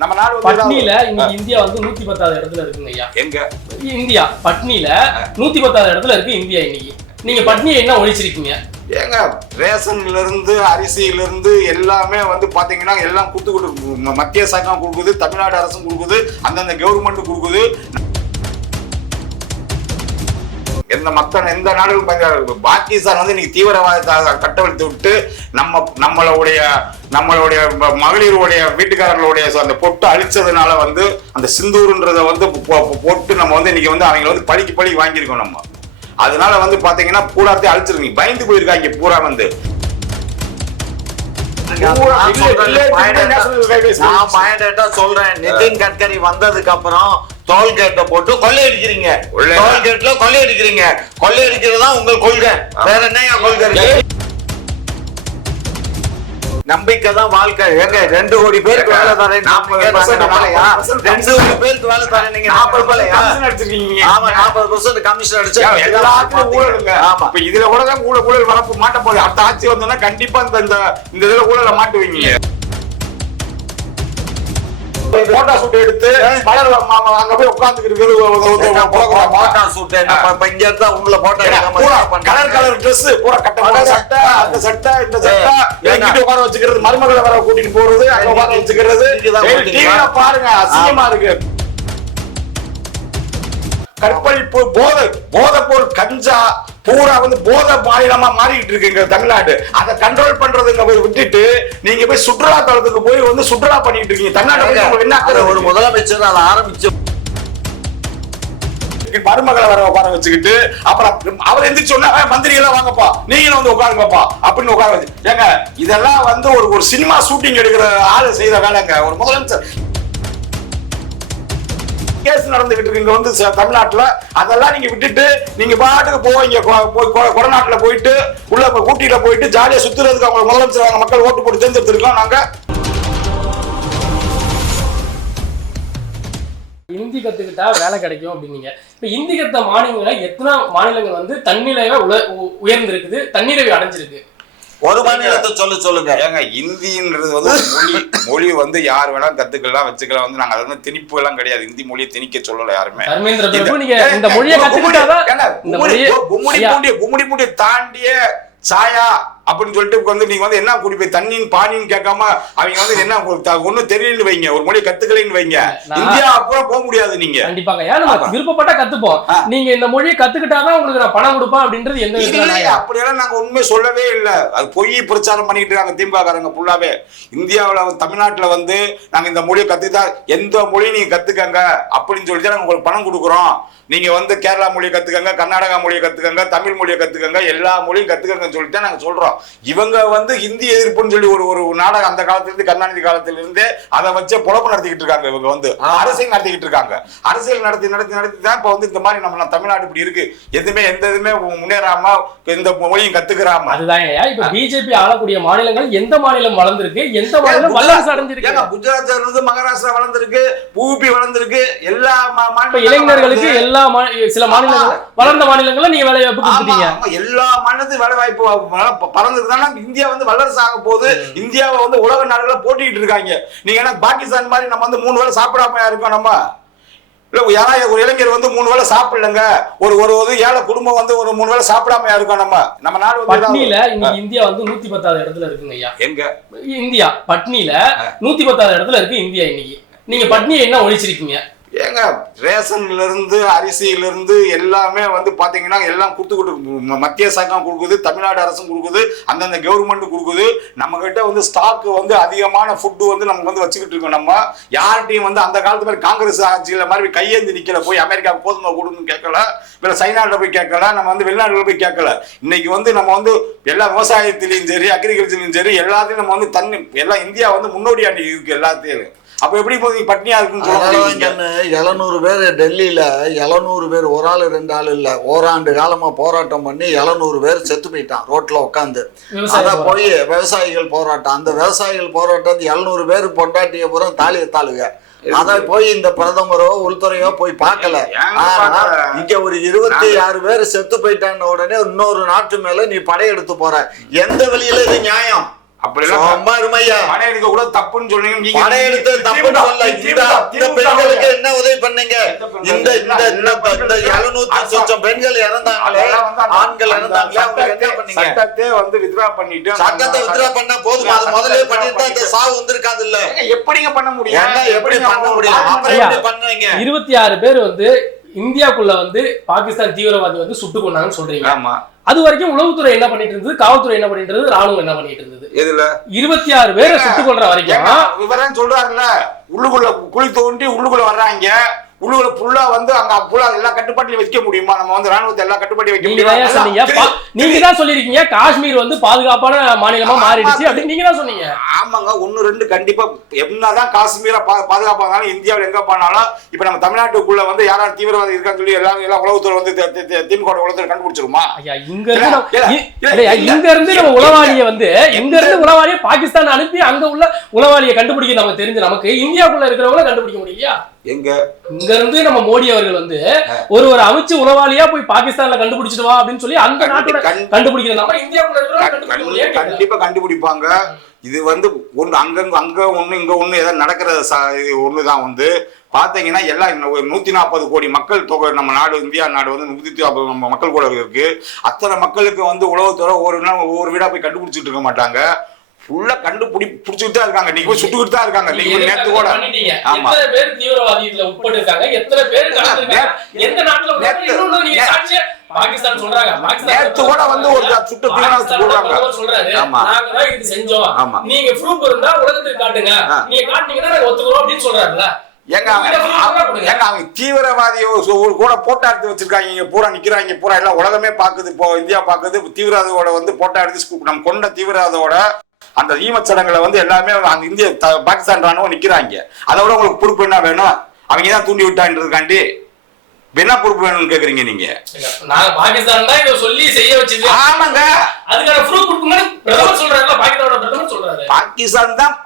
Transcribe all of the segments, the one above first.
நம்ம நாடு பட்னியில இன்னைக்கு இந்தியா வந்து 110வது இடத்துல இருக்குங்க ஐயா. எங்க இந்தியா பட்னியில 110வது இடத்துல இருக்கு இந்தியா இன்னைக்கு. நீங்க பட்னியை என்ன ஒழிச்சிருக்கீங்க? ஏங்க ரேஷன்ல இருந்து அரிசியில இருந்து எல்லாமே வந்து பாத்தீங்கன்னா எல்லாம் கொடுத்து மத்திய அரசாங்கம் கொடுக்குது, தமிழ்நாடு அரசும் கொடுக்குது, அந்தந்த கவர்மெண்ட் கொடுக்குது. எந்த மக்கள் எந்த நாடுகள் பாகிஸ்தான் வந்து இன்னைக்கு தீவிரவாதத்தை கட்டவிழ்த்து விட்டு நம்மளுடைய மகளிருடைய வீட்டுக்காரர்களுடைய அந்த பொட்டு அழிச்சதுனால வந்து அந்த சிந்தூர்ன்றதை வந்து போட்டு நம்ம வந்து இன்னைக்கு வந்து அவங்களை வந்து பழி வாங்கியிருக்கோம் நம்ம. அதனால வந்து பாத்தீங்கன்னா பூராத்தையும் அழிச்சிருக்கீங்க, பயந்து போயிருக்காங்க பூரா வந்து. சொல்றேன், நிதின் கட்கரி வந்ததுக்கு அப்புறம் டோல்கேட்டை போட்டு கொள்ளையடிக்கிறீங்க, டோல்கேட்ல கொள்ளையடிக்கிறதா உங்க கொள்கை. வேற என்ன கொள்கை? நம்பிக்கை தான் வாழ்க்கை. எங்க 2 கோடி பேருக்கு வேலை தரேன், 2 கோடி பேருக்கு வேலை தரேன், நீங்க 40% அடிச்சிருக்கீங்க. ஆமா, 40% கமிஷன் அடிச்சு எல்லாத்துக்கும் ஊழலுங்க. ஆமா, இதுல கூட தான் ஊழல் வரப்பு மாட்ட போகுது. அடுத்த ஆட்சி வந்தோம்னா கண்டிப்பா இந்த இதுல ஊழல மாட்டுவீங்க. போட்டா சூட் எடுத்து அங்க போய் உட்கார்ந்துக்கிட்டு போட்டா சூட் இங்க இருந்தா உங்களை போட்டா கலர் ட்ரெஸ் பூரா கட்ட சட்டை, அந்த சட்டை இந்த சட்டை எங்கிட்ட உட்கார வச்சுக்கிறது, மருமகளை வர கூட்டிட்டு போறது, அங்க உட்கார வச்சுக்கிறது. டிவில பாருங்க, அசிங்கமா இருக்கு. கற்பழிப்பு, போதைப்பொருள், கஞ்சா பூரா வந்து போதை மாநிலமா மாறிட்டு இருக்குங்க தமிழ்நாடு. அதை கண்ட்ரோல் பண்றதுங்க விட்டுட்டு நீங்க போய் சுற்றுலா தலத்துக்கு போய் வந்து சுற்றுலா பண்ணிட்டு இருக்கீங்க. தமிழ்நாடு என்ன ஒரு முதலமைச்சர் அதை ஆரம்பிச்சு மருமகளை வர உட்கார வச்சுக்கிட்டு அப்புறம் அவர் எந்திரிச்சு சொன்னா மந்திரிகளா வாங்கப்பா நீங்களும் வந்து உட்காருங்கப்பா அப்படின்னு உட்கார வச்சு. ஏங்க இதெல்லாம் வந்து ஒரு சினிமா ஷூட்டிங் எடுக்கிற ஆளு செய்த வேலைங்க. ஒரு முதலமைச்சர் கேஸ் நடந்துகிட்டு இருக்கு இங்க வந்து தமிழ்நாட்டுல. அதெல்லாம் நீங்க விட்டுட்டு நீங்க பாட்டுக்கு போவீங்க, கொடநாட்டுல போயிட்டு உள்ள ஊட்டியில போயிட்டு ஜாலியா சுத்துறதுக்கு அவங்க முதலமைச்சர் மக்கள் ஓட்டு போட்டு தேர்ந்தெடுத்திருக்கோம் நாங்க. இந்தி கத்துக்கிட்டா வேலை கிடைக்கும் அப்படின்னீங்க. இப்ப இந்தி கத்த மாநிலங்களை எத்தனை மாநிலங்கள் வந்து தன்னிறைவை உயர்ந்திருக்குது, தன்னிறைவை அடைஞ்சிருக்கு? ஒரு மாநிலத்தை சொல்லுங்க. ஏங்க இந்தின்றது வந்து மொழி வந்து யார் வேணாலும் கத்துக்கலாம் வச்சுக்கலாம். வந்து நாங்க அதை திணிப்பு எல்லாம் கிடையாது. இந்தி மொழியை திணிக்க சொல்லல யாருமே. இந்த மொழியை கத்துக்கிட்டாதான் கும்முடி பூண்டிய தாண்டிய சாயா அப்படின்னு சொல்லிட்டு வந்து நீங்க வந்து என்ன கூடி போய் தண்ணின்னு பானின்னு கேட்காம அவங்க வந்து என்ன ஒண்ணும் தெரியலன்னு வைங்க, ஒரு மொழி கத்துக்கலைன்னு வைங்க, இந்தியா அப்புறம் போக முடியாது. நீங்க கண்டிப்பாங்க விருப்பப்பட்டா கத்துப்போம். நீங்க இந்த மொழியை கத்துக்கிட்டாதான் உங்களுக்கு நான் பணம் கொடுப்பேன் அப்படின்றது எந்த அப்படியெல்லாம் நாங்க உண்மை சொல்லவே இல்லை. அது பொய் பிரச்சாரம் பண்ணிட்டு இருக்காங்க திமுக காரங்க ஃபுல்லாவே. இந்தியாவில தமிழ்நாட்டுல வந்து நாங்க இந்த மொழியை கத்துக்கிட்டா எந்த மொழியை நீங்க கத்துக்கங்க அப்படின்னு சொல்லிட்டு நாங்க உங்களுக்கு பணம் கொடுக்குறோம். நீங்க வந்து கேரளா மொழியை கத்துக்கங்க, கர்நாடகா மொழியை கத்துக்கங்க, தமிழ் மொழியை கத்துக்கங்க, எல்லா மொழியும் கத்துக்கங்கன்னு சொல்லிட்டு நாங்க சொல்றோம். இவங்க வந்து ஹிந்தி எதிர்ப்புன்னு சொல்லி ஒரு நாடகம் அந்த காலத்துல இருந்து கருணாநிதி காலத்துல இருந்தே அதை வச்சு பொழப்பு நடத்திக்கிட்டு இருக்காங்க. இவங்க வந்து அரசியல் நடத்திக்கிட்டு இருக்காங்க. அரசியல் நடத்தி தான் இப்ப வந்து இந்த மாதிரி நம்ம தமிழ்நாடு இப்படி இருக்கு. எந்த இதுமே முன்னேறாம இந்த மொழியும் கத்துக்கிறாம. அதுதான் இப்ப பிஜேபி ஆளக்கூடிய மாநிலங்கள் எந்த மாநிலம் வளர்ந்திருக்கு, எந்த மாநிலம் வல்லரசு அடைஞ்சிருக்கு? குஜராத் இருந்து மகாராஷ்டிரா வளர்ந்திருக்கு, ஊபி வளர்ந்திருக்கு. எல்லா இளைஞர்களுக்கு எல்லா சில மாநிலங்கள் வளர்ந்த மாநிலங்கள்ல நீங்க வேலை வாய்ப்பு கொடுத்துட்டீங்க. எல்லா மாநிலத்துக்கும் வேலை வாய்ப்பு பறந்துருக்குதானா இந்தியா வந்து வல்லரசு ஆக போது. இந்தியாவை வந்து உலக நாடுகளை போட்டிட்டு இருக்காங்க. நீங்க என்ன பாகிஸ்தான் மாதிரி நம்ம வந்து 3 வேளை சாப்பிடாம இருக்கோம்? நம்ம இல்ல ஒரு இளைஞர் வந்து 3 வேளை சாப்பிடலங்க, ஒரு ஏழை குடும்பம் வந்து ஒரு 3 வேளை சாப்பிடாம இருக்கோம். நம்ம நாடு பட்னியில இன்னைக்கு இந்தியா வந்து 110வது இடத்துல இருக்குங்க ஐயா. எங்க இந்தியா பட்னியில 110வது இடத்துல இருக்கு இந்தியா இன்னைக்கு. நீங்க பட்னியை என்ன ஒழிச்சிருக்கீங்க? ஏங்க ரேஷன்ல இருந்து அரிசியில இருந்து எல்லாமே வந்து பாத்தீங்கன்னா எல்லாம் கொடுத்து மத்திய அரசாங்கம் கொடுக்குது, தமிழ்நாடு அரசும் கொடுக்குது, அந்தந்த கவர்மெண்ட் கொடுக்குது. நம்ம கிட்ட வந்து ஸ்டாக் வந்து அதிகமான ஃபுட்டு வந்து நம்ம வந்து வச்சுக்கிட்டு இருக்கோம். நம்ம யார்கிட்டையும் வந்து அந்த காலத்து மாதிரி காங்கிரஸ் ஆட்சியில மாதிரி கையேந்தி நிக்கல, போய் அமெரிக்காவுக்கு கோதுமை கொடுன்னு கேட்கல, இல்ல சைனால போய் கேட்கல, நம்ம வந்து வெளிநாடுல போய் கேட்கல. இன்னைக்கு வந்து நம்ம வந்து எல்லா விவசாயத்திலையும் சரி அக்ரிகல்ச்சர்லையும் சரி எல்லாத்தையும் நம்ம வந்து எல்லாம் இந்தியா வந்து முன்னோடியா இருக்கு எல்லாத்தையும். அப்ப எப்படி போய் பட்னியா இருக்குன்னு 700 பேர் டெல்லியில 700 பேர், ஒரு ஆள் 2 ஆள் இல்ல, ஓராண்டு காலமா போராட்டம் பண்ணி 700 பேர் செத்து போயிட்டான் ரோட்ல உட்காந்து. அத போய் விவசாயிகள் போராட்டம், அந்த விவசாயிகள் போராட்டம் 700 பேர் பொண்டாட்டிய புறம் தாளுக. அத போய் இந்த பிரதமரோ உள்துறையோ போய் பார்க்கல. இங்க ஒரு 26 பேர் செத்து போயிட்டான்னு உடனே இன்னொரு நாட்டு மேல நீ படையெடுத்து போற. எந்த வழியில இது நியாயம்? அப்படி எல்லாம் படையெடுக்க கூட தப்புன்னு சொன்னீங்க. நீங்க படையெடுத்து தப்புன்னு சொல்ல. இந்த பெண்களுக்கு என்ன உதவி பண்ணீங்க? இந்த 700 சொச்சம் பெண்கள் இறந்தாங்களே, ஆண்கள் இறந்தாங்களே, அவங்க என்ன பண்ணீங்க? சட்டத்தை வந்து வித்ரா பண்ணிட்டு, சட்டத்தை வித்ரா பண்ணா போதும். அது முதல்ல பண்ணிட்டு இந்த சாவு வந்திருக்காது இல்ல. எப்படிங்க பண்ண முடியும்? எப்படி பண்ண முடியும்? அப்புறம் எப்படி பண்ணீங்க? 26 பேர் வந்து இந்தியாக்குள்ள வந்து பாகிஸ்தான் தீவிரவாதி வந்து சுட்டு கொண்டாங்கன்னு சொல்றீங்க. ஆமா. அது வரைக்கும் உளவுத்துறை என்ன பண்ணிட்டு இருந்தது, காவல்துறை என்ன பண்ணிட்டு இருந்தது, ராணுவம் என்ன பண்ணிட்டு இருந்தது? எதுல 26 பேரை சுட்டுக் கொள்ற வரைக்கும் இவரேன் சொல்றாருல்ல, உள்ளுக்குள்ள குழி தோண்டி உள்ளுக்குள்ள வர்றாங்க. உள்ளுக்குள்ள புல்லா வந்து அங்க புல்லா எல்லா கட்டுப்பாட்டிலும் வைக்க முடியுமா? நம்ம வந்து ராணுவத்தை எல்லா கட்டுப்பாட்டிலும் வைக்க முடியுமா? நீங்க தான் சொல்லிருக்கீங்க காஷ்மீர் வந்து பாதுகாப்பான மாநிலமா மாறிடுச்சு அப்படின்னு நீங்க தான் சொன்னீங்க. ஆமாங்க, 1-2 கண்டிப்பா. என்னதான் காஷ்மீரை பாதுகாப்பாங்க இந்தியாவில் எங்க போனாலும் இப்ப நம்ம தமிழ்நாட்டுக்குள்ள வந்து யாராவது தீவிரவாதி இருக்கான்னு சொல்லி எல்லாம் உளவுத்துறை வந்து திமுக உளவுத்துறை கண்டுபிடிச்சிருமா? இங்க இருந்து நம்ம உளவாளியை வந்து இங்க இருந்து உளவாளியை பாகிஸ்தான் அனுப்பி அங்க உள்ள உளவாளியை கண்டுபிடிக்க நம்ம தெரிஞ்சு நமக்கு இந்தியாவுக்குள்ள இருக்கிறவங்கள கண்டுபிடிக்க முடியலையா? எங்க இங்க இருந்து நம்ம மோடி அவர்கள் வந்து ஒரு அமைச்சு உளவாளியா போய் பாகிஸ்தான்ல கண்டுபிடிச்சிட்டு வா அப்படின்னு சொல்லி அந்த நாட்டோட கண்டுபிடிக்கிறது நம்ம இந்தியாவுக்குள்ள இருக்கிறவங்க கண்டிப்பா கண்டுபிடிப்பாங்க. இது வந்து அங்க ஒண்ணு இங்க ஒண்ணு ஏதாவது நடக்கிறது ஒண்ணுதான் வந்து பாத்தீங்கன்னா எல்லாம் 140 கோடி மக்கள் தொகை நம்ம நாடு, இந்தியா நாடு வந்து 140 மக்கள் கூட இருக்கு. அத்தனை மக்களுக்கு வந்து உளவுத்துறை ஒவ்வொரு வீடா போய் கண்டுபிடிச்சிட்டு இருக்க மாட்டாங்க. ஃபுல்லா கண்டுபிடிச்சுட்டு தான் இருக்காங்க. நீங்க போய் சுட்டுக்கிட்டு தான் இருக்காங்க. நீங்க நேத்து கூட ஆமா எத்தனை பேர் தீவிரவாதிகள உட்பட்டு இருக்காங்க, எத்தனை பேர் எந்த நாட்டுல நீங்க சாட்சியா பாகிஸ்தான் சொல்றாங்க. நேத்து கூட வந்து ஒரு சுட்டு தீவிரவாதி சொல்றாரு, நாங்க தான் இது செஞ்சோம், நீங்க ப்ரூஃப் இருந்தா உலகத்துக்கு காட்டுங்க, நீங்க காட்டுனீங்கன்னா நாங்க ஒத்துக்குறோம் அப்படின்னு சொல்றாருல. அவங்க தீவிரவாதியை கூட போட்டோ எடுத்து வச்சிருக்காங்க. பூரா நிக்கிறாங்க, பூரா எல்லாம் உலகமே பாக்குது, இப்போ இந்தியா பாக்குது. தீவிரவாதியோட வந்து போட்டோ எடுத்து நம்ம கொண்ட தீவிரவாதோட அந்த ஈமச்சடங்குல வந்து எல்லாமே அந்த இந்திய பாகிஸ்தான் ராணுவம் நிக்கிறாங்க. அதோட உங்களுக்கு பொறுப்பு என்ன வேணும்? அவங்க தான் தூண்டி விட்டான்றதுக்காண்டி என்ன பொறுப்பு வேணும்னு கேக்குறீங்க நீங்க? பாகிஸ்தான் தான் இத சொல்லி செய்ய வச்சது. ஆமாங்க, அதுக்கான ப்ரூஃப் கொடுங்க பிரதமர் சொல்றாருல, பாகிஸ்தானோட பிரதமர் சொல்றாரு. பாகிஸ்தான் தான்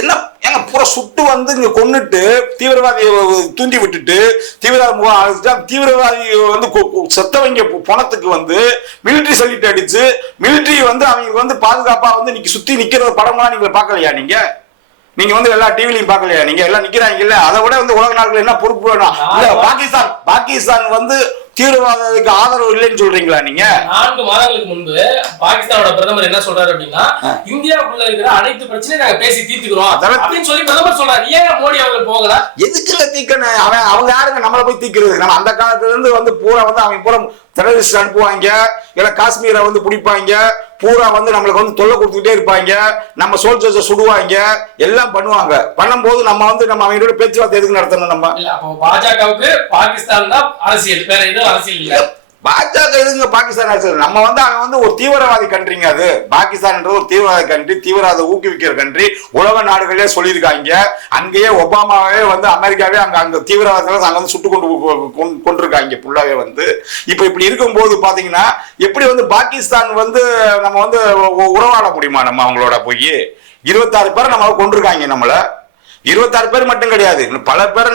என்ன ஏங்க பூரா சுட்டு வந்து இங்க கொன்னுட்டு தீவிரவாதியை தூண்டி விட்டுட்டு தீவிரவாதி வந்து செத்தவங்க பணத்துக்கு வந்து மிலிட்டரி சொல்லிட்டு அடிச்சு மிலிட்டரி வந்து அவங்க வந்து பாதுகாப்பா வந்து இன்னைக்கு சுத்தி நிக்கிற படம்லாம் நீங்க பாக்கலையா? நீங்க வந்து எல்லா டிவிலையும் பாக்கலையா? நீங்க எல்லாம் நிக்கிறாங்க இல்ல? அதை விட வந்து உலக நாடுகள் என்ன பொறுப்பு வேணும்? பாகிஸ்தான் வந்து தீவிரவாதத்துக்கு ஆதரவு இல்லைன்னு சொல்றீங்களா நீங்க? 4 மாதங்களுக்கு முன்பு பாகிஸ்தானோட பிரதமர் என்ன சொல்றாரு அப்படின்னா, இந்தியாவுக்குள்ள இருக்கிற அனைத்து பிரச்சனையும் நாங்க பேசி தீர்த்துக்கிறோம் அப்படின்னு சொல்லி பிரதமர் சொல்றாரு. ஏன் மோடி அவர்கள் போகல? எதுக்குல தீக்கணும்? அவங்க யாருங்க நம்மள போய் தீக்கிறது? நம்ம அந்த காலத்துல இருந்து வந்து பூரா வந்து அவங்க பூரா டெரரிஸ்ட் அனுப்புவாங்க, இல்ல காஷ்மீரை வந்து பிடிப்பாங்க, பூரா வந்து நம்மளுக்கு வந்து தொல்லை கொடுத்துக்கிட்டே இருப்பாங்க, நம்ம சோல்ஜர்ஸை சுடுவாங்க, எல்லாம் பண்ணுவாங்க. பண்ணும்போது நம்ம வந்து நம்ம அவங்களோட பேச்சுவார்த்தை எதுக்கு நடத்தணும்? நம்ம பாஜகவுக்கு பாகிஸ்தான் தான் அரசியல், வேற எதுவும் அரசியல் இல்ல. பாஜக எதுங்க பாகிஸ்தான் அரசியல்? நம்ம வந்து அவன் வந்து ஒரு தீவிரவாதி கண்ட்ரிங்க. அது பாகிஸ்தான் ஒரு தீவிரவாத கண்ட்ரி, தீவிரவாத ஊக்குவிக்கிற கண்ட்ரி. உலக நாடுகளே சொல்லியிருக்காங்க. அங்கேயே ஒபாமாவே வந்து அமெரிக்காவே அங்க தீவிரவாதத்தை அங்க வந்து சுட்டு கொண்டிருக்காங்க ஃபுல்லாவே வந்து. இப்ப இப்படி இருக்கும்போது பாத்தீங்கன்னா எப்படி வந்து பாகிஸ்தான் வந்து நம்ம வந்து உறவாட முடியுமா? நம்ம அவங்களோட போய் 26 பேரை நம்ம கொண்டிருக்காங்க. நம்மள 26 பேர் மட்டும் கிடையாது, பல பேர்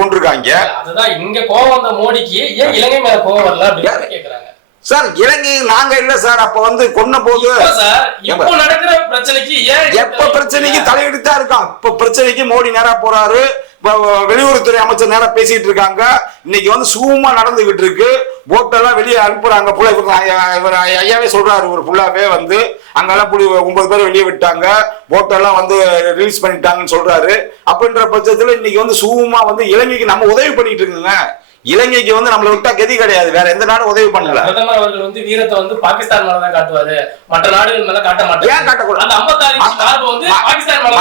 கொண்டிருக்காங்க. அதுதான் இங்க கோவம் வந்த மோடிக்கு ஏன் இலங்கை மேல கோவம் வரல அப்படின்னு கேக்குறாங்க. சார் இலங்கை நாங்க இல்ல சார், அப்ப வந்து கொன்ன போது இப்போ நடக்கிற பிரச்சனைக்கு எப்ப பிரச்சனைக்கு தலையெடுத்தா இருக்கான். இப்ப பிரச்சனைக்கு மோடி நேரா போறாரு, வெளியுறவுத்துறை அமைச்சர் நேரா பேசிட்டு இருக்காங்க. இன்னைக்கு வந்து சுகமா நடந்துகிட்டு இருக்கு. போட்டெல்லாம் வெளியே அனுப்புறாங்க. ஐயாவே சொல்றாரு, ஒரு ஃபுல்லாவே வந்து அங்கெல்லாம் 9 பேர் வெளியே விட்டாங்க, போட்டெல்லாம் வந்து ரிலீஸ் பண்ணிட்டாங்கன்னு சொல்றாரு. அப்படின்ற பட்சத்துல இன்னைக்கு வந்து சுகமா வந்து இலங்கைக்கு நம்ம உதவி பண்ணிட்டு இருக்குங்க. இலங்கைக்கு வந்து நம்மள விட்டா கதி கிடையாது, வேற எந்த நாடும் உதவி பண்ணல. பிரதமர் அவர்கள் வந்து வீரத்தை வந்து பாகிஸ்தான் மேல தான் காட்டுவாரு, மற்ற நாடுகள் மேல காட்ட மாட்டாரு. ஏன் காட்டக்கூடாது? அந்த 56 வந்து பாகிஸ்தான் மேல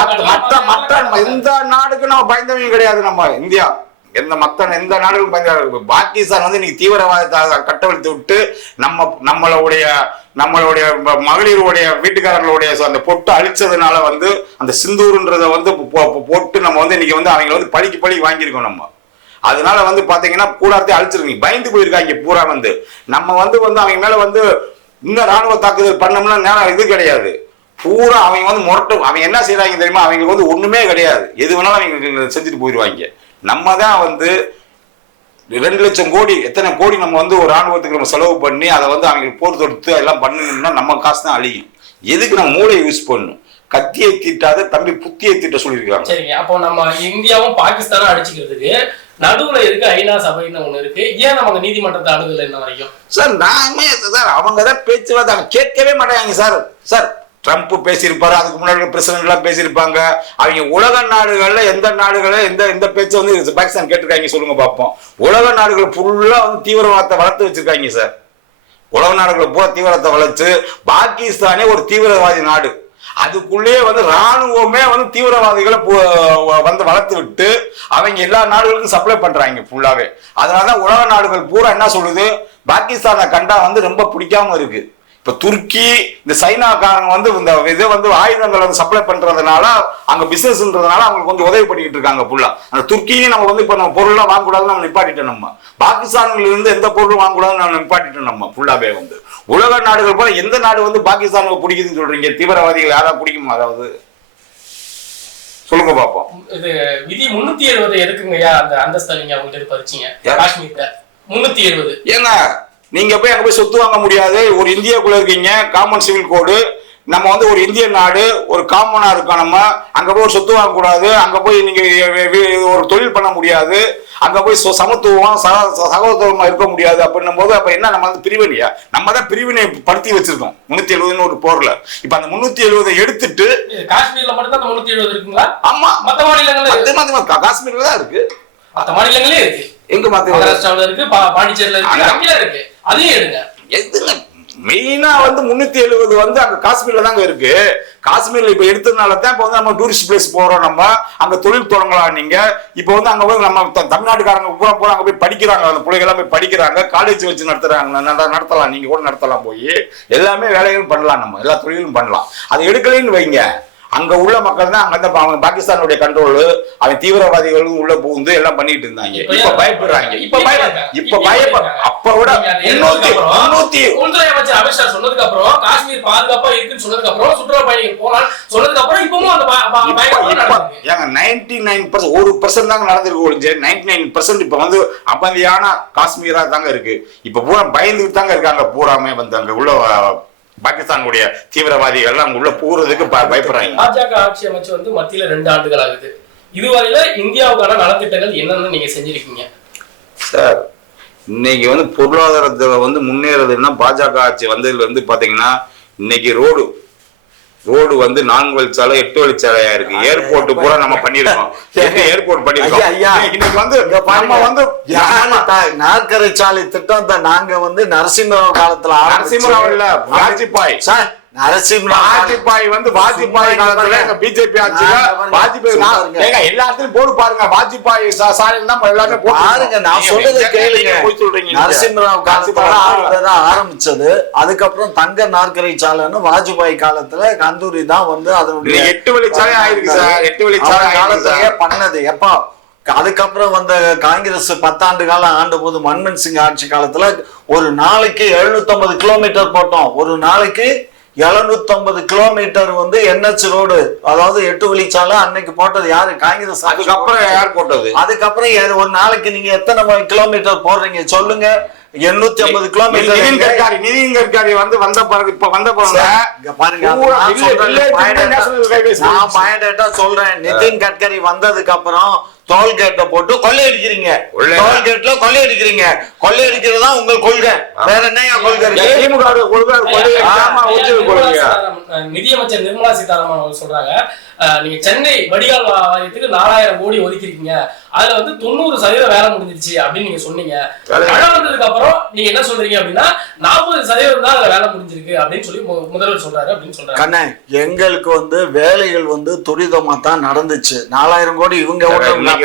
மற்ற எந்த நாடுக்கு நம்ம பயந்தவங்க கிடையாது. நம்ம இந்தியா எந்த நாடுகளும் பயந்த. பாகிஸ்தான் வந்து இன்னைக்கு தீவிரவாதத்தை கட்டவிழ்த்து விட்டு நம்மளுடைய மகளிருடைய வீட்டுக்காரர்களுடைய அந்த பொட்டு அழிச்சதுனால வந்து அந்த சிந்தூர்ன்றத வந்து போட்டு நம்ம வந்து இன்னைக்கு வந்து அவங்க வந்து பழி வாங்கியிருக்கோம். நம்ம அதனால வந்து பாத்தீங்கன்னா கூடாரத்தை அழிச்சிருக்கீங்க, பயந்து போயிருக்காங்க பூரா வந்து. நம்ம வந்து அவங்க மேல வந்து இன்னும் ராணுவ தாக்குதல் பண்ணோம்னா நேரம் இது கிடையாது. பூரா அவங்க வந்து அவங்க என்ன செய்யறாங்க தெரியுமா? அவங்களுக்கு வந்து ஒண்ணுமே கிடையாது, எது வேணாலும் அவங்க செஞ்சுட்டு போயிடுவாங்க. நம்ம தான் வந்து 2 லட்சம் கோடி எத்தனை கோடி நம்ம வந்து ஒரு ராணுவத்துக்கு நம்ம செலவு பண்ணி அதை வந்து அவங்களுக்கு போர் தொடுத்து எல்லாம் பண்ணணும்னா நம்ம காசு தான் அழியும். எதுக்கு நம்ம மூளை யூஸ் பண்ணணும்? கத்தியை தீட்டாத தம்பி புத்தியை தீட்ட சொல்லியிருக்காங்க. சரிங்க, அப்போ நம்ம இந்தியாவும் பாகிஸ்தானும் அடிச்சுக்கிறதுக்கு நடுவுல இருக்கு ஐநா சபைன்னு ஒண்ணு இருக்கு. ஏன் நமக்கு நீதிமன்றத்தை அணுகல இன்ன வரைக்கும்? சார் நாமே சார் அவங்க தான் பேச்சுவார்த்தை கேட்கவே மாட்டாங்க சார். சார் ட்ரம்ப் பேசியிருப்பாரு, அதுக்கு முன்னாடி பிரசிடென்ட் எல்லாம் பேசியிருப்பாங்க. அவங்க உலக நாடுகள்ல எந்த நாடுகள எந்த பேச்சு வந்து பாகிஸ்தான் கேட்டிருக்காங்க சொல்லுங்க பார்ப்போம். உலக நாடுகள் ஃபுல்லா வந்து தீவிரவாதத்தை வளர்த்து வச்சிருக்காங்க சார். உலக நாடுகளை பூரா தீவிரத்தை வளர்த்து பாகிஸ்தானே ஒரு தீவிரவாதி நாடு, அதுக்குள்ளேயே வந்து ராணுவமே வந்து தீவிரவாதிகளை வந்து வளர்த்து விட்டு அவங்க எல்லா நாடுகளுக்கும் சப்ளை பண்றாங்க ஃபுல்லாவே. அதனாலதான் உலக நாடுகள் பூரா என்ன சொல்லுது, பாகிஸ்தானை கண்டா வந்து ரொம்ப பிடிக்காம இருக்கு. இப்ப துருக்கி இந்த சைனாக்காரங்க வந்து இந்த இதை வந்து ஆயுதங்களை வந்து சப்ளை பண்றதுனால அங்க பிசினஸ்ன்றதுனால அவங்களுக்கு வந்து உதவி பண்ணிட்டு இருக்காங்க ஃபுல்லா. அந்த துருக்கியும் நம்ம வந்து இப்ப நம்ம பொருள்லாம் வாங்கக்கூடாதுன்னு நம்ம நிப்பாட்டிட்டோம். நம்ம பாகிஸ்தான்ல இருந்து எந்த பொருளும் வாங்கக்கூடாதுன்னு நம்ம நிப்பாட்டிட்டோம். நம்ம ஃபுல்லாவே வந்து உலக நாடுகள் போல எந்த நாடு வந்து பாகிஸ்தானுக்கு பிடிக்குதுன்னு சொல்றீங்க? தீவிரவாதிகள் யாராவது பிடிக்குமா? அதாவது சொல்லுங்க பாப்போம். இது விதி 370 எதுக்குங்கய்யா அந்த அந்தஸ்தை நீங்க அவங்ககிட்ட பறிச்சீங்க? காஷ்மீர்ல 370 ஏங்க நீங்க போய் அங்க போய் சொத்து வாங்க முடியாது. ஒரு இந்தியாக்குள்ள இருக்கீங்க, காமன் சிவில் கோடு. நம்ம வந்து ஒரு இந்திய நாடு, ஒரு காமனா இருக்கோம். நம்ம அங்க போய் ஒரு சொத்து வாங்க கூடாது, அங்க போய் நீங்க ஒரு தொழில் பண்ண முடியாது, அங்க போய் சமத்துவம் சகோதரமா இருக்க முடியாது. அப்படின்னும் போது அப்ப என்ன நம்ம வந்து பிரிவினையா? நம்ம தான் பிரிவினை படுத்தி வச்சிருக்கோம் 370 ஒரு போர்ல. இப்ப அந்த 370 எடுத்துட்டு காஷ்மீர்ல மட்டும் தான் 370 இருக்குங்களா? ஆமா, மத்த மாநிலங்கள்ல காஷ்மீர்ல தான் இருக்கு, மத்த மாநிலங்களே இருக்கு. எங்க மகாராஷ்டிராவில் இருக்கு, பாண்டிச்சேரியில இருக்கு, அங்கேயே இருக்கு. அதையும் எடுங்க. எதுங்க மெயினா வந்து 370 வந்து அங்க காஷ்மீர்ல தாங்க இருக்கு. காஷ்மீர்ல இப்ப எடுத்ததுனால தான் இப்ப வந்து நம்ம டூரிஸ்ட் பிளேஸ் போறோம். நம்ம அங்க தொழில் தொடங்கலாம். நீங்க இப்ப வந்து அங்க போய் நம்ம தமிழ்நாட்டுக்காரங்க பூரா போற அங்க போய் படிக்கிறாங்க, அந்த பிள்ளைகள் எல்லாம் போய் படிக்கிறாங்க, காலேஜ் வச்சு நடத்தலாம். நீங்க கூட நடத்தலாம், போய் எல்லாமே வேலைகளும் பண்ணலாம், நம்ம எல்லா தொழிலும் பண்ணலாம். அது எடுக்கலைன்னு வைங்க, அங்க உள்ள மக்கள் தான் அங்க அவங்க பாகிஸ்தானுடைய கண்ட்ரோல், அவன் தீவிரவாதிகளும் உள்ள புகுந்து எல்லாம் பண்ணிட்டு இருந்தாங்க. இப்ப பயப்படுறாங்க. இப்ப பயப்பட அப்ப விட உள்துறை அமைச்சர் அமித்ஷா சொன்னதுக்கு அப்புறம், காஷ்மீர் பாதுகாப்பா இருக்குன்னு சொன்னதுக்கு அப்புறம், சுற்றுலா பயணிகள் போலாம் சொன்னதுக்கு அப்புறம் இப்பவும் அந்த 99% 1% தாங்க நடந்திருக்கு ஒழிஞ்சு 99% இப்ப வந்து அமைதியான காஷ்மீரா தாங்க இருக்கு. இப்ப பூரா பயந்துட்டு தாங்க இருக்காங்க பூராமே வந்து அங்க உள்ள பாகிஸ்தானுடைய தீவிரவாதிகள் அங்க உள்ள போறதுக்கு பயப்படுறாங்க. பாஜக ஆட்சி அமைச்சு வந்து மத்தியில 2 ஆண்டுகள் ஆகுது. இதுவரையில இந்தியாவுக்கான நலத்திட்டங்கள் என்னென்ன நீங்க செஞ்சிருக்கீங்க சார்? இன்னைக்கு வந்து பொருளாதாரத்துல வந்து முன்னேறதுன்னா பாஜக ஆட்சி வந்ததுல வந்து பாத்தீங்கன்னா இன்னைக்கு ரோடு வந்து 4 வழிச்சாலை 8 வழிச்சாலையா இருக்கு. ஏர்போர்ட் பூரா நம்ம பண்ணிருக்கோம். ஏர்போர்ட் பண்ணிருக்கோம். இன்னைக்கு வந்து நம்ம வந்து நாற்கரை சாலை திட்டம் நாங்க வந்து நரசிம்மராவ் காலத்துல நரசிம்மராவ் இல்ல வாஜ்பாய் சார், வாஜ்பாய் வந்து வாஜ்பாய் காலத்துல பிஜேபி ஆட்சியில வாஜ்பாய் எல்லாத்தையும் போடு பாருங்க. வாஜ்பாய் சாலையில தான் எல்லாமே பாருங்க. நான் சொல்றது கேளுங்க. நரசிம்மராவ் காலத்துல ஆரம்பிச்சது, அதுக்கப்புறம் தங்க நாற்கரை சாலைன்னு வாஜ்பாய் காலத்துல கந்தூரி தான் வந்து அதனுடைய 8 வழிச்சாலை ஆயிருக்கு சார். 8 வழிச்சாலை காலத்திலேயே பண்ணது எப்பா? அதுக்கப்புறம் வந்த காங்கிரஸ் 10 ஆண்டு காலம் ஆண்ட போது மன்மோகன் சிங் ஆட்சி காலத்துல ஒரு நாளைக்கு 750 கிலோமீட்டர் போட்டோம். ஒரு நாளைக்கு 750 கிலோமீட்டர் வந்து NH ரோடு, அதாவது 8 வழிச்சாலை அன்னைக்கு போட்டது யாரு? காங்கிரஸ். அதுக்கப்புறம் யார் போட்டது? அதுக்கப்புறம் ஒரு நாளைக்கு நீங்க எத்தனை கிலோமீட்டர் போடுறீங்க சொல்லுங்க? 850 கிலோமீட்டர். நிதின் கட்காரி வந்து வந்த பிறகு இப்ப வந்த பாருங்க, சொல்றேன். நிதின் கட்கரி வந்ததுக்கு அப்புறம் டோல்கேட்டை போட்டு கொள்ளையடிக்கிறீங்க. டோல்கேட்ல கொள்ளையடிக்கிறீங்க. கொள்ளையடிக்கிறதா உங்க கொள்கை. வேற என்ன கொள்கை? நிதியமைச்சர் நிர்மலா சீதாராமன் அவங்க சொல்றாங்க, நீங்க சென்னை வடிகால் வாரியத்துக்கு 4000 கோடி ஒதுக்கிருக்கீங்க, அதுல வந்து 90% வேலை முடிஞ்சிருச்சு அப்படின்னு நீங்க சொன்னீங்க. மழை வந்ததுக்கு அப்புறம் நீங்க என்ன சொல்றீங்க அப்படின்னா 40% தான் அதுல வேலை முடிஞ்சிருக்கு அப்படின்னு சொல்லி முதல்வர் சொல்றாரு அப்படின்னு சொல்றாங்க. கண்ணே, எங்களுக்கு வந்து வேலைகள் வந்து துரிதமா தான் நடந்துச்சு. 4000 கோடி இவங்க இந்த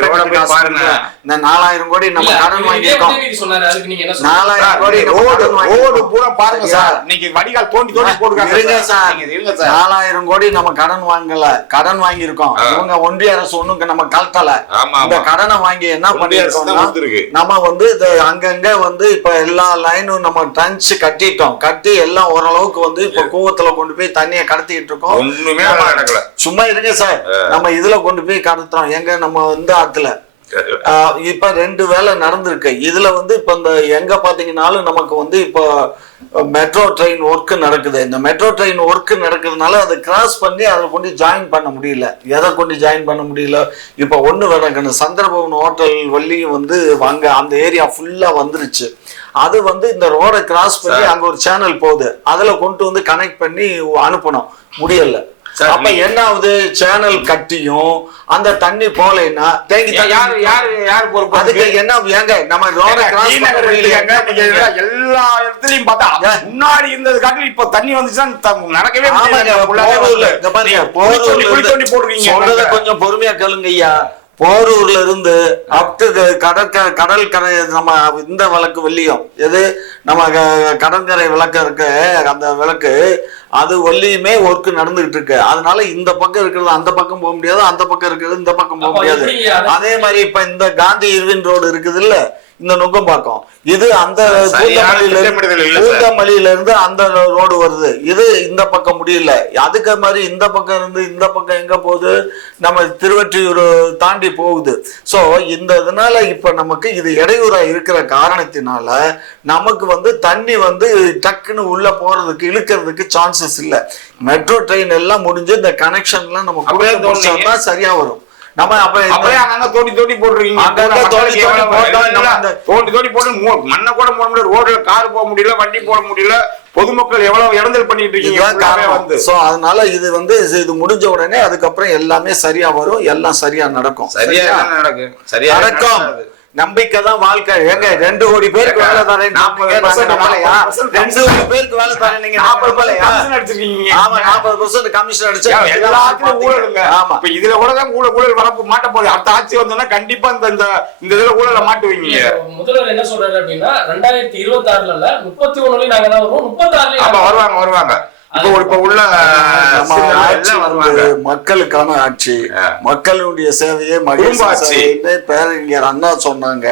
4000 கோடி நம்ம கடன் வாங்கியிருக்கோம். 4000 கோடி ரோடு பூரா பாருங்க சார். இன்னைக்கு வடிகால் தோண்டி போட்டுருக்காங்க. இருங்க சார், 4000 கோடி நம்ம கடன் வாங்கல, கடன் வாங்கியிருக்கோம். இவங்க ஒன்றிய அரசு ஒண்ணுக்கு நம்ம கலட்டல. இந்த கடனை வாங்கி என்ன பண்ணிருக்கோம்னா, நம்ம வந்து அங்கங்க வந்து இப்ப எல்லா லைனும் நம்ம ட்ரன்ச் கட்டிட்டோம். கட்டி எல்லாம் ஓரளவுக்கு வந்து இப்ப கூவத்துல கொண்டு போய் தண்ணியை கடத்திட்டு இருக்கோம். ஒண்ணுமே நடக்கல. சும்மா இருங்க சார், நம்ம இதுல கொண்டு போய் கடத்துறோம். எங்க நம்ம வந்து ஆத்துல இப்ப 2 வேலை நடந்திருக்கு. இதுல வந்து இப்ப இந்த எங்க பாத்தீங்கன்னாலும் நமக்கு வந்து இப்ப மெட்ரோ ட்ரெயின் ஒர்க் நடக்குது. இந்த மெட்ரோ ட்ரெயின் ஒர்க் நடக்கிறதுனால அதை கிராஸ் பண்ணி அதை கொண்டு ஜாயின் பண்ண முடியல. எதை கொண்டு ஜாயின் பண்ண முடியல? இப்போ ஒன்று நடக்கணும், சந்திரபவன் ஹோட்டல் வள்ளியும் வந்து அங்கே அந்த ஏரியா ஃபுல்லாக வந்துருச்சு. அது வந்து இந்த ரோடை கிராஸ் பண்ணி அங்கே ஒரு சேனல் போகுது, அதில் கொண்டு வந்து கனெக்ட் பண்ணி அனுப்பணும், முடியல. அப்ப என்ன ஆகுது, சேனல் கட்டியும் அந்த தண்ணி போலைன்னா அதுக்கு என்ன ஏங்க நம்ம ரோட கிராஸ் பண்ண முடியல. எல்லா இடத்துலயும் பார்த்தா முன்னாடி இருந்தது காட்டில் இப்ப தண்ணி வந்துச்சுன்னா நடக்கவே சொல்றத கொஞ்சம் பொறுமையா கேளுங்க ஐயா. போரூர்ல இருந்து கடற்கரை நம்ம இந்த விளக்கு வெள்ளியும் எது நம்ம கடற்கரை விளக்கு இருக்கு, அந்த விளக்கு அது வெள்ளியுமே ஒர்க் நடந்துகிட்டு இருக்கு. அதனால இந்த பக்கம் இருக்கிறது அந்த பக்கம் போக முடியாது, அந்த பக்கம் இருக்கிறது இந்த பக்கம் போக முடியாது. அதே மாதிரி இப்ப இந்த காந்தி இர்வின் ரோடு இருக்குது இல்ல, இந்த நுங்கம்பாக்கம், இது அந்த பூந்தமல்லியில இருந்து அந்த ரோடு வருது, இது இந்த பக்கம் முடியல. அதுக்கு மாதிரி இந்த பக்கம் இருந்து இந்த பக்கம் எங்க போகுது, நம்ம திருவொற்றியூர் தாண்டி போகுது. சோ இந்த இதனால இப்ப நமக்கு இது இடையூறா இருக்கிற காரணத்தினால நமக்கு வந்து தண்ணி வந்து டக்குன்னு உள்ள போறதுக்கு இழுக்கிறதுக்கு சான்சஸ் இல்ல. மெட்ரோ ட்ரெயின் எல்லாம் முடிஞ்சு இந்த கனெக்ஷன் எல்லாம் நம்ம சரியா வரும். நம்ம அப்ப தோண்டி தோண்டி போட்டுருக்கீங்க, தோண்டி தோண்டி போட்டு மண்ணை கூட போட முடியல, ரோட்ல கார் போக முடியல, வண்டி போட முடியல, பொதுமக்கள் எவ்வளவு இடங்கள் பண்ணிட்டு இருக்கீங்க. அதனால இது வந்து இது முடிஞ்ச உடனே அதுக்கப்புறம் எல்லாமே சரியா வரும், எல்லாம் சரியா நடக்கும். சரியா நடக்கும். நம்பிக்கை தான் வாழ்க்கை. ஏங்க 2 கோடி பேருக்கு வேலை தரேன், 2 கோடி பேருக்கு வேலை தரேன், நீங்க 40% அடிச்சிருக்கீங்க. ஆமா 40% கமிஷன் அடிச்சு எல்லாத்துக்கும் ஊழலுங்க. ஆமா இப்ப இதுல கூட தான் ஊழல் வரப்ப மாட்ட போகுது. அடுத்த ஆட்சி வந்தோம்னா கண்டிப்பா இந்த இதுல ஊழல மாட்டுவீங்க. முதல்வர் என்ன சொல்றாரு அப்படின்னா 2026ல இல்ல 31 நாங்க தான் வருவோம், 36 வருவாங்க. இப்ப உள்ள மக்களுக்கான ஆட்சி, மக்களுடைய சேவையே மகிழ்ச்சி பேரறிஞர் அண்ணா சொன்னாங்க.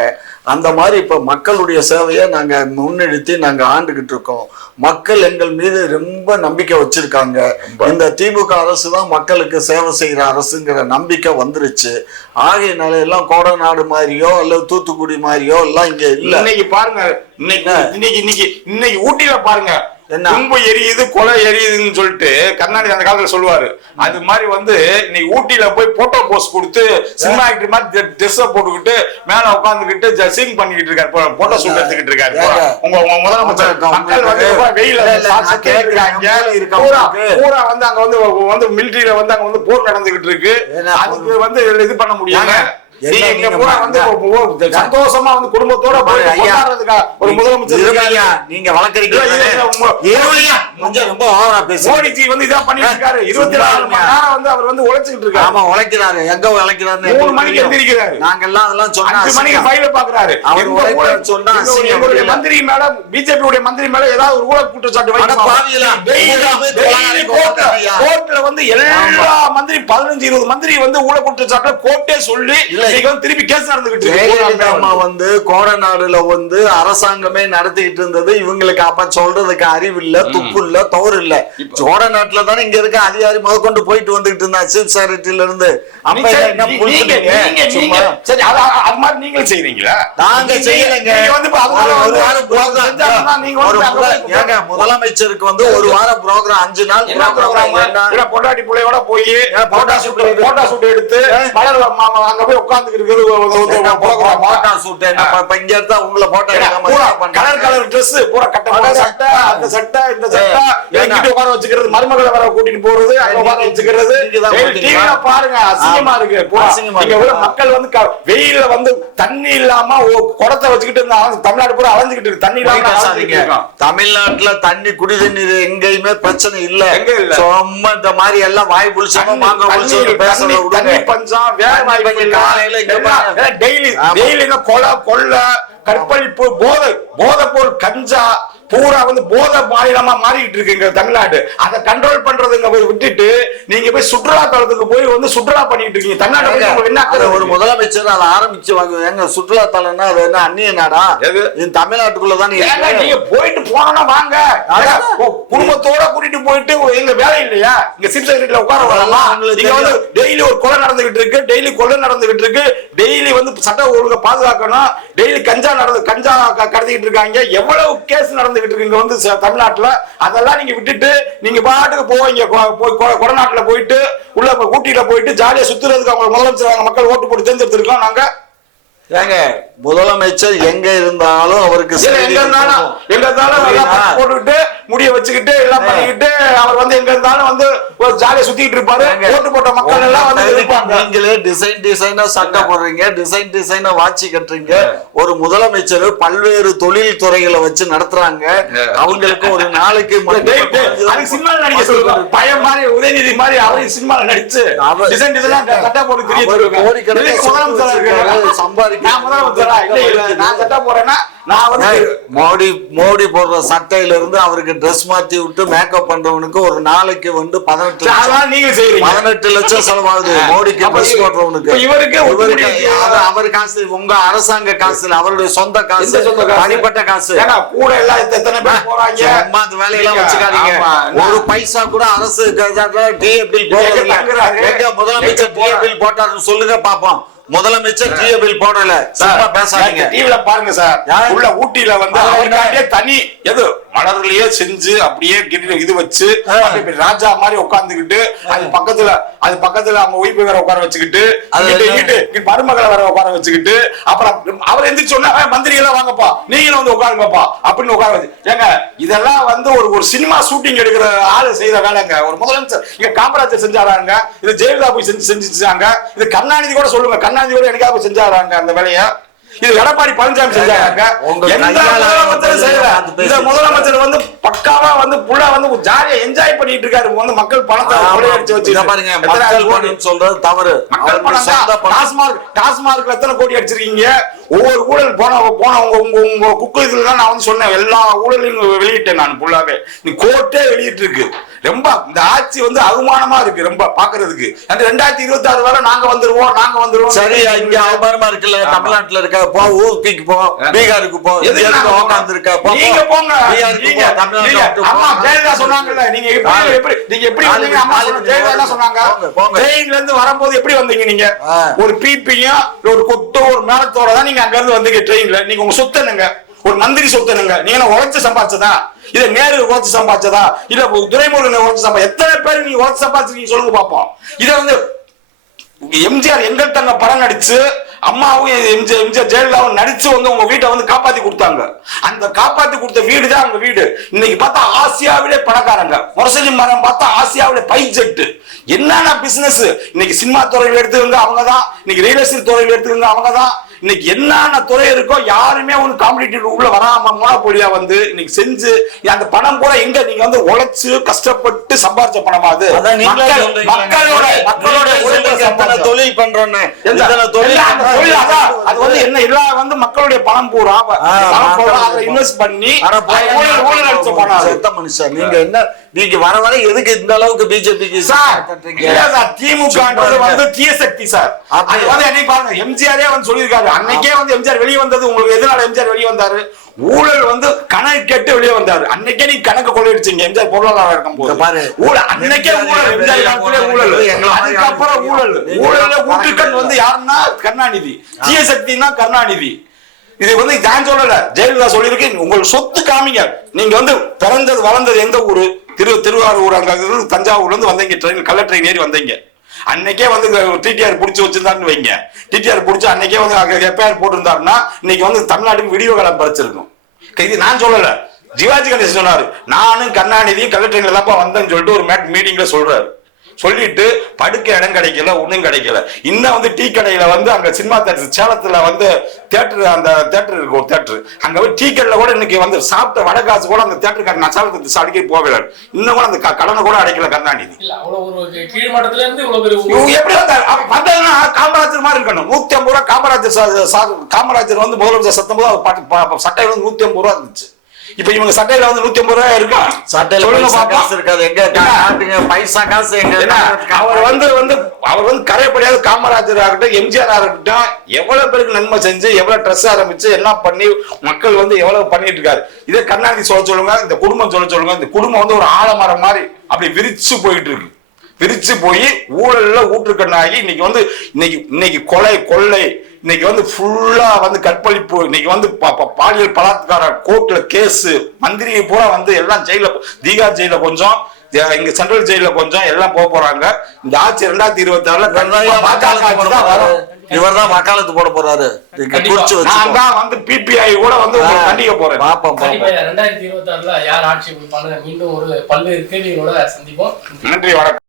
அந்த மாதிரி இப்ப மக்களுடைய சேவையை நாங்க முன்னெடுத்து நாங்க ஆண்டுகிட்டு இருக்கோம். மக்கள் எங்கள் மீது ரொம்ப நம்பிக்கை வச்சிருக்காங்க. இந்த திமுக அரசு தான் மக்களுக்கு சேவை செய்யற அரசுங்கிற நம்பிக்கை வந்துருச்சு. ஆகையினால எல்லாம் கோடநாடு மாதிரியோ அல்லது தூத்துக்குடி மாதிரியோ எல்லாம் இங்க இல்ல. இன்னைக்கு பாருங்க, இன்னைக்கு ஊட்டியில பாருங்க, தும்பு எரியுது கொலை எரியுதுன்னு சொல்லிட்டு கருணாநிதி அந்த காலத்துல சொல்லுவாரு. அது மாதிரி வந்து இன்னைக்கு ஊட்டியில போய் போட்டோ போஸ் கொடுத்து சினிமா ஆக்டர் மாதிரி ட்ரெஸ் போட்டுக்கிட்டு மேல உட்காந்துக்கிட்டு ஜசிங் பண்ணிக்கிட்டு இருக்காரு, போட்டோ ஷூட் எடுத்துக்கிட்டு இருக்காரு. உங்க முதலமைச்சர் மக்கள் வந்து வெயில பூரா வந்து அங்க வந்து மிலிட்டரியில வந்து அங்க வந்து போர் நடந்துகிட்டு இருக்கு. அதுக்கு வந்து இது பண்ண முடியாம சந்தோஷமா வந்து குடும்பத்தோட ஒரு முதலமைச்சர் நீங்க ரொம்ப மோடிஜி வந்து இதான் பண்ணிட்டு இருக்காரு. 24 மணி நேரம் வந்து அவர் வந்து உழைச்சிட்டு இருக்காரு. ஆமா உழைக்கிறாரு. எங்க உழைக்கிறாரு? 3 மணிக்கு எந்திரிக்கிறாரு. நாங்க எல்லாம் அதெல்லாம் சொன்னா 5 மணிக்கு ஃபைல பாக்குறாரு. அவர் சொன்னா எங்களுடைய மந்திரி மேல, பிஜேபி உடைய மந்திரி மேல ஏதாவது ஒரு ஊழல் குற்றச்சாட்டு கோர்ட்ல வந்து எல்லா மந்திரி 15-20 மந்திரி வந்து ஊழல் குற்றச்சாட்டு கோர்ட்டே சொல்லி திருப்பி கேஸ் நடந்துகிட்டு இருக்கு. வந்து கோடநாடுல வந்து அரசாங்கமே நடத்திட்டு இருந்தது. இவங்களுக்கு அப்ப சொல்றதுக்கு அறிவு இல்ல, துப்பு இல்ல, தவறு இல்ல. கோடநாட்டுல தானே இங்க இருக்க அதிகாரி முதற்கொண்டு போயிட்டு வந்துகிட்டு இருந்தா சீஃப் செக்ரட்டரியில இருந்து. நீங்களும் செய்றீங்களா? நாங்க செய்யலைங்க. முதலமைச்சருக்கு வந்து ஒரு வாரம் ப்ரோக்ராம், 5 நாள் பொண்டாட்டி பிள்ளையோட போய் போட்டோ ஷூட் எடுத்து அங்க போய் உட்கார்ந்து மருமகளை வர கூட்டிட்டு போறது, பாருங்க அசிங்கமா இருக்கு. மக்கள் வந்து வெயில வந்து தண்ணி இல்லாம குடத்தை வச்சுக்கிட்டு தமிழ்நாடு பூரா அலைஞ்சுக்கிட்டு இருக்கு. தண்ணி இல்லாம தமிழ்நாட்டுல தண்ணி குடி தண்ணீர் எங்கேயுமே பிரச்சனை இல்ல. சும்மா இந்த மாதிரி எல்லாம் வாய் புளிச்சமா மாங்க தண்ணி பஞ்சம், வேலை வாய்ப்பு, கொள்ள, கற்பழிப்பு, போதை பொருள், கஞ்சா பூரா வந்து போதை மாநிலமா மாறிட்டு இருக்கு தமிழ்நாடு. அதை கண்ட்ரோல் பண்றதுங்க போய் விட்டுட்டு நீங்க போய் சுற்றுலா தலத்துக்கு போய் வந்து சுற்றுலா பண்ணிட்டு இருக்கீங்க. தமிழ்நாடு ஒரு முதலமைச்சர் அதை ஆரம்பிச்சு எங்க சுற்றுலா தலம்னா அது என்ன அந்நிய நாடா? தமிழ்நாட்டுக்குள்ளதான் நீங்க போயிட்டு போனா வாங்க, குடும்பத்தோட கூட்டிட்டு போயிட்டு எங்க வேலை இல்லையா? இங்க சீஃப் செக்ரட்டரியில உட்கார வரலாம். நீங்க வந்து டெய்லி ஒரு கொலை நடந்துகிட்டு இருக்கு, டெய்லி கொலை நடந்துகிட்டு இருக்கு, டெய்லி வந்து சட்ட ஒழுங்கை பாதுகாக்கணும், டெய்லி கஞ்சா கடத்திக்கிட்டு இருக்காங்க. எவ்வளவு கேஸ் நடந்து நடந்துகிட்டு இருக்கு இங்க வந்து தமிழ்நாட்டுல. அதெல்லாம் நீங்க விட்டுட்டு நீங்க பாட்டுக்கு போவீங்க, கொடநாட்டுல போயிட்டு உள்ள ஊட்டியில போயிட்டு ஜாலியா சுத்துறதுக்கு அவங்க முதலமைச்சர் மக்கள் ஓட்டு போட்டு தேர்ந்தெடுத்திருக்கோம் நாங்க. ஏங்க முதலமைச்சர் எங்க இருந்தாலும் அவருக்கு எங்க இருந்தாலும் போட்டுக்கிட்டு முடிய வச்சுக்கிட்டு எல்லாம் பண்ணிக்கிட்டு அவர் வந்து எங்க இருந்தாலும் வந்து ஒரு ஜாலியா சுத்திட்டு இருப்பாரு. ஓட்டு போட்ட மக்கள் எல்லாம் வந்து இருப்பாங்க. நீங்களே டிசைனா சட்டை போடுறீங்க, டிசைனா வாட்சி கட்டுறீங்க. ஒரு முதலமைச்சர் பல்வேறு தொழில் துறைகளை வச்சு நடத்துறாங்க. அவங்களுக்கு ஒரு நாளைக்கு சினிமா நடிக்க சொல்லுங்க, பயம் மாதிரி உதயநிதி மாதிரி அவரையும் சினிமால நடிச்சு டிசைனா சட்டை போட்டு தெரியும் முதலமைச்சர் சம்பாதிக்க. நான் முதலமைச்சரா இல்ல, நான் சட்டை போறேன்னா நான் வந்து மோடி போடுற சட்டையில இருந்து அவருக்கு ட்ரெஸ் மாத்தி விட்டு மேக்கப் பண்றவனுக்கு ஒரு நாளைக்கு வந்து 18 லட்சம் செலவாகுது. மோடிக்கு ட்ரெஸ் போடுறவனுக்கு இவருக்கு அவர் காசு, உங்க அரசாங்க காசு, அவருடைய சொந்த காசு, தனிப்பட்ட காசு. கூட எல்லாம் எத்தனை பேர் போறாங்க, அந்த வேலையெல்லாம் வச்சுக்காதீங்க. ஒரு பைசா கூட அரசு முதலமைச்சர் பில் போட்டாருன்னு சொல்லுங்க பாப்போம். முதலமைச்சர் ஜியோ பில் போடல, பேசாதீங்க. டிவில பாருங்க சார், உள்ள ஊட்டியில வந்து அவருக்காண்டியே தனி எது மலர்களையே செஞ்சு அப்படியே இது வச்சு ராஜா மாதிரி உட்கார்ந்துக்கிட்டு அது பக்கத்துல அவங்க ஒய்ஃபு வேற உட்கார வச்சுக்கிட்டு மருமகளை வேற உட்கார வச்சுக்கிட்டு அப்புறம் அவர் எந்திரிச்சு சொன்னா மந்திரிகளா வாங்கப்பா நீங்களும் வந்து உட்காருங்கப்பா அப்படின்னு உட்கார வச்சு. ஏங்க இதெல்லாம் வந்து ஒரு சினிமா ஷூட்டிங் எடுக்கிற ஆளு செய்யற வேலைங்க. ஒரு முதலமைச்சர் இங்க காமராஜர் செஞ்சாராங்க, இது ஜெயலலிதா போய் செஞ்சுச்சாங்க, இது கருணாநிதி கூட சொல்லுங்க, கருணாநிதி கூட எனக்காக போய் செஞ்சாராங்க அந்த வேலையை. இது எடப்பாடி பழனிசாமி செஞ்சாங்க. இந்த முதலமைச்சர் வந்து பக்காவா வந்து புள்ள வந்து ஜாலியா என்ஜாய் பண்ணிட்டு இருக்காரு. வந்து மக்கள் பணத்தை கொள்ளையடிச்சு வச்சு பாருங்க, மக்கள் சொல்றது தவறு. மக்கள் பணம் டாஸ்மார்க்ல எத்தனை கோடி அடிச்சிருக்கீங்க? ஒவ்வொரு ஊழல் போன உங்க குக்குல தான் நான் வந்து சொன்னேன், எல்லா ஊழலையும் வெளியிட்டேன் நான் ஃபுல்லாவே. நீ கோர்ட்டே வெளியிட்டு இருக்கு. ரொம்ப இந்த ஆட்சி வந்து அவமானமா இருக்கு ரொம்ப பாக்குறதுக்கு. அந்த 2026 வரை நாங்க வந்துருவோம். சரி, இங்க அவமானமா இருக்குல்ல, தமிழ்நாட்டுல இருக்க போ, ஊபிக்கு போ, பீகாருக்கு போ, உட்கார்ந்து இருக்க நீங்க போங்க. அம்மா ஜெயலலிதா சொன்னாங்கல்ல, நீங்க எப்படி வந்தீங்க? அம்மா ஜெயலலிதா சொன்னாங்க, ட்ரெயின்ல இருந்து வரும்போது எப்படி வந்தீங்க நீங்க? ஒரு பீப்பியும் ஒரு கொட்டோ ஒரு மேலத்தோட தான் நீங்க அங்க இருந்து வந்தீங்க ட்ரெயின்ல. நீங்க உங்க சொத்தனுங்க, ஒரு மந்திரி சொத்தனுங்க. நீங்க உழைச்சு சம்பாதிச்சதா, இத நேரு உழைச்சு சம்பாதிச்சதா, இல்ல துரைமுருகன் உழைச்சு சம்பாதி, எத்தனை பேர் நீங்க உழைச்சு சம்பாதிச்சிருக்கீங்க சொல்லுங்க பாப்போம். இத வந்து எம்ஜிஆர் எங்கள் தங்க படம் நடிச்சு அம்மாவும் எம்ஜிஆர் ஜெயலலிதாவும் நடிச்சு வந்து உங்க வீட்டை வந்து காப்பாத்தி கொடுத்தாங்க. அந்த காப்பாத்தி கொடுத்த வீடு தான் உங்க வீடு. இன்னைக்கு பார்த்தா ஆசியாவிலே பணக்காரங்க, முரசொலி மரம் பார்த்தா ஆசியாவிலே பைஜெட். என்னன்னா பிசினஸ் இன்னைக்கு சினிமா துறையில எடுத்துக்கங்க அவங்கதான், இன்னைக்கு ரியல் எஸ்டேட் துறையில எடுத்துக்கங்க அவங்கதான். இன்னைக்கு என்னென்ன துறை இருக்கோ யாருமே ஒண்ணு காம்படிட்டிவ் உள்ள வராம மோனோபோலியா வந்து இன்னைக்கு செஞ்சு அந்த பணம் கூட எங்க நீங்க வந்து உழைச்சு கஷ்டப்பட்டு சம்பாதிச்ச பணமா? அது மக்களோட தொழில் பண்றோன்னு அது வந்து என்ன இல்ல வந்து மக்களுடைய பணம் பூரா இன்வெஸ்ட் பண்ணி மனுஷன். நீங்க என்ன நீங்க வர வர எதுக்கு இந்த அளவுக்கு பிஜேபிக்கு திமுக வந்து தீய சக்தி சார். அது வந்து என்னை பாருங்க, எம்ஜிஆரே வந்து சொல்லியிருக்காரு. அன்னைக்கே வந்து எம்ஜிஆர் வெளியே வந்தது உங்களுக்கு எதனால எம்ஜிஆர் வெளியே வந்தாரு? ஊழல் வந்து கணக்கு கேட்டு வெளியே வந்தாரு. அன்னைக்கே நீங்க கணக்கு கொள்ளையடிச்சீங்க எம்ஜிஆர் பொருளாதாரம் இருக்கும் போது. ஊழல் அன்னைக்கே ஊழல், எம்ஜிஆர் காலத்திலே ஊழல், அதுக்கப்புறம் ஊழல். ஊழல ஊற்றுக்கண் வந்து யாருன்னா கருணாநிதி, தீய சக்தினா கருணாநிதி. இது வந்து நான் சொல்லல, ஜெயலலிதா சொல்லியிருக்கு. உங்கள் சொத்து காமிங்க. நீங்க வந்து பிறந்தது வளர்ந்தது எந்த ஊரு? திருவாரூர், அங்க தஞ்சாவூர்ல இருந்து வந்தீங்க, ட்ரெயின் கள்ள ட்ரெயின் ஏறி வந்தீங்க. அன்னைக்கே வந்து டிடிஆர் புடிச்சு வச்சிருந்தாருன்னு வைங்க, டிடிஆர் புடிச்சு அன்னைக்கே வந்து எஃப்ஐஆர் போட்டிருந்தாருன்னா இன்னைக்கு வந்து தமிழ்நாட்டுக்கு வீடியோ காலம் பறிச்சிருக்கும். இது நான் சொல்லல, சிவாஜி கணேசன் சொன்னாரு. நானும் கருணாநிதியும் கள்ள ட்ரெயின்ல தான் வந்தேன்னு சொல்லிட்டு ஒரு மீட்டிங்ல சொல்றாரு. சொல்லிட்டு படுக்க இடம் கிடைக்கல, ஒண்ணும் கிடைக்கல. இன்னும் வந்து டீ கடையில வந்து அங்க சினிமா தேட்டர் சேலத்துல வந்து தேட்டர், அந்த தேட்டர் இருக்கு ஒரு தேட்டர், அங்க போய் டீ கடையில கூட இன்னைக்கு வந்து சாப்பிட்ட வடகாசு கூட அந்த தேட்டருக்கு நான் சேலத்துக்கு அடிக்கடி போகல. இன்னும் கூட அந்த கடனை கூட அடைக்கல கருணாநிதி. எப்படி வந்ததுன்னா காமராஜர் மாதிரி இருக்கணும். 150 ரூபா காமராஜர் வந்து முதலமைச்சர் சத்தம் சட்டையில வந்து 150 ரூபா இருந்துச்சு. இப்ப இவங்க சட்டையில வந்து 150 ரூபாய் இருக்கா? சட்டையில காசு இருக்காது. எங்க பைசா காசு எங்க? அவர் வந்து கரையப்படியாத காமராஜர் ஆகட்டும், எம்ஜிஆர் ஆகட்டும், எவ்வளவு பேருக்கு நன்மை செஞ்சு எவ்வளவு ட்ரெஸ் ஆரம்பிச்சு எல்லாம் பண்ணி மக்கள் வந்து எவ்வளவு பண்ணிட்டு இருக்காரு. இதே கருணாநிதி சொல்ல சொல்லுங்க, இந்த குடும்பம் சொல்ல சொல்லுங்க. இந்த குடும்பம் வந்து ஒரு ஆலமரம் மாதிரி அப்படி விரிச்சு போயிட்டு இருக்கு. விரிச்சு போய் ஊழல்ல ஊற்றுக்கண்ணாகி இன்னைக்கு வந்து இன்னைக்கு கொலை கொள்ளை இன்னைக்கு வந்து ஃபுல்லா வந்து கற்பழிப்பு, இன்னைக்கு வந்து பாலியல் பலாத்கார கோர்ட்ல கேஸ், மந்திரி பூரா வந்து எல்லாம் ஜெயில, தீகார் ஜெயில கொஞ்சம், இங்க சென்ட்ரல் ஜெயில கொஞ்சம் எல்லாம் போறாங்க. இந்த ஆட்சி 2026 இவர் தான் வக்காலத்து போட போறாரு. நான் தான் வந்து பிபிஐ கூட வந்து கண்டிக்க போறேன். 2026 யார் ஆட்சி மீண்டும் ஒரு பல்வேறு கேள்விகளோட சந்திப்போம். நன்றி, வணக்கம்.